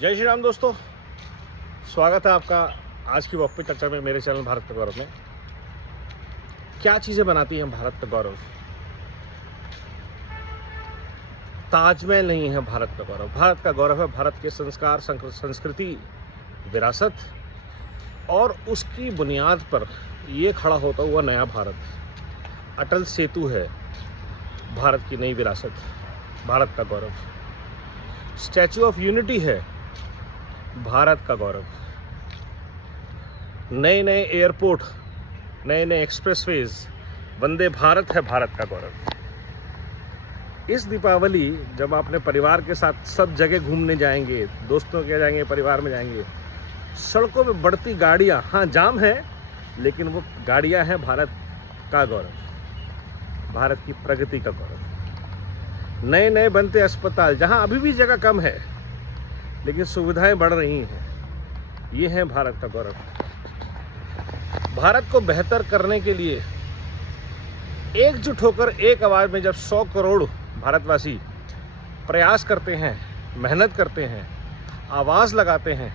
जय श्री राम दोस्तों, स्वागत है आपका आज की वॉक पे चर्चा में मेरे चैनल भारत का गौरव में। क्या चीज़ें बनाती हैं भारत का गौरव? ताजमहल नहीं है भारत का गौरव। भारत का गौरव है भारत के संस्कार, संस्कृति, विरासत और उसकी बुनियाद पर ये खड़ा होता हुआ नया भारत। अटल सेतु है भारत की नई विरासत, भारत का गौरव। स्टैचू ऑफ यूनिटी है भारत का गौरव। नए नए एयरपोर्ट, नए नए एक्सप्रेसवेज, वंदे भारत है भारत का गौरव। इस दीपावली जब आप अपने परिवार के साथ सब जगह घूमने जाएंगे, दोस्तों के जाएंगे, परिवार में जाएंगे, सड़कों में बढ़ती गाड़ियां, हाँ जाम है, लेकिन वो गाड़ियां हैं भारत का गौरव, भारत की प्रगति का गौरव। नए नए बनते अस्पताल, जहां अभी भी जगह कम है लेकिन सुविधाएं बढ़ रही हैं, ये है भारत का गौरव। भारत को बेहतर करने के लिए एकजुट होकर एक आवाज में जब 100 करोड़ भारतवासी प्रयास करते हैं, मेहनत करते हैं, आवाज लगाते हैं,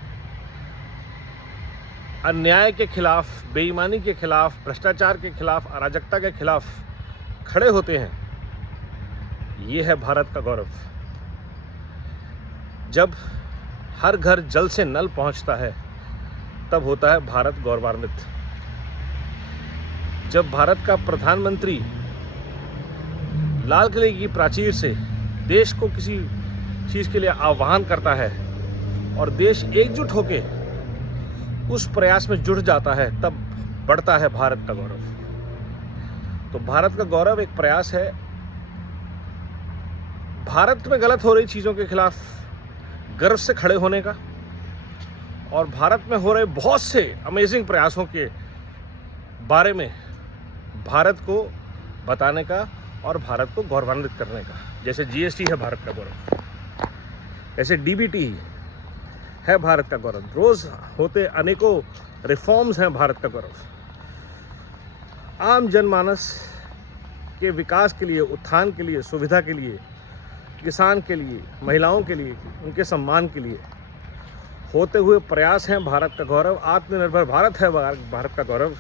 अन्याय के खिलाफ, बेईमानी के खिलाफ, भ्रष्टाचार के खिलाफ, अराजकता के खिलाफ खड़े होते हैं, ये है भारत का गौरव। जब हर घर जल से नल पहुंचता है तब होता है भारत गौरवान्वित। जब भारत का प्रधानमंत्री लाल किले की प्राचीर से देश को किसी चीज के लिए आह्वान करता है और देश एकजुट होके उस प्रयास में जुट जाता है, तब बढ़ता है भारत का गौरव। तो भारत का गौरव एक प्रयास है भारत में गलत हो रही चीजों के खिलाफ गर्व से खड़े होने का, और भारत में हो रहे बहुत से अमेजिंग प्रयासों के बारे में भारत को बताने का और भारत को गौरवान्वित करने का। जैसे जीएसटी है भारत का गौरव, ऐसे डीबीटी है भारत का गौरव, रोज होते अनेकों रिफॉर्म्स हैं भारत का गौरव। आम जनमानस के विकास के लिए, उत्थान के लिए, सुविधा के लिए, किसान के लिए, महिलाओं के लिए, उनके सम्मान के लिए होते हुए प्रयास हैं भारत का गौरव। आत्मनिर्भर भारत है भारत का गौरव।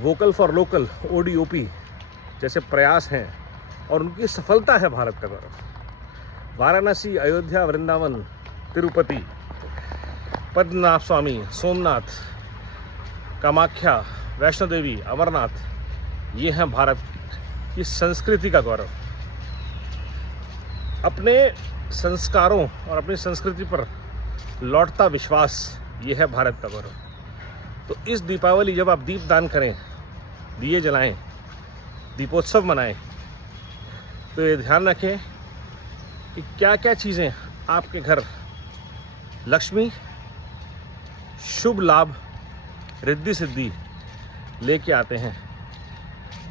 वोकल फॉर लोकल, ओडीओपी जैसे प्रयास हैं और उनकी सफलता है भारत का गौरव। वाराणसी, अयोध्या, वृंदावन, तिरुपति, पद्मनाभ स्वामी, सोमनाथ, कामाख्या, वैष्णो देवी, अमरनाथ, ये हैं भारत की संस्कृति का गौरव। अपने संस्कारों और अपनी संस्कृति पर लौटता विश्वास, ये है भारत का गौरव। तो इस दीपावली जब आप दीपदान करें, दिए जलाएं, दीपोत्सव मनाएं, तो ये ध्यान रखें कि क्या क्या चीज़ें आपके घर लक्ष्मी, शुभ लाभ, रिद्धि सिद्धि लेके आते हैं,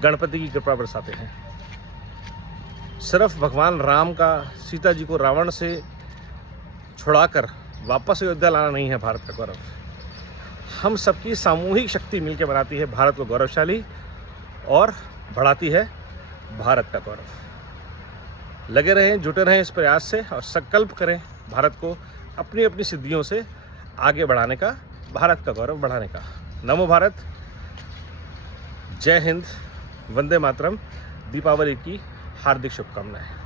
गणपति की कृपा बरसाते हैं। सिर्फ भगवान राम का सीता जी को रावण से छुड़ाकर वापस अयोध्या लाना नहीं है भारत का गौरव। हम सबकी सामूहिक शक्ति मिलकर बनाती है भारत को गौरवशाली और बढ़ाती है भारत का गौरव। लगे रहें, जुटे रहें इस प्रयास से और संकल्प करें भारत को अपनी अपनी सिद्धियों से आगे बढ़ाने का, भारत का गौरव बढ़ाने का। नमो भारत, जय हिंद, वंदे मातरम। दीपावली की हार्दिक शुभकामनाएं।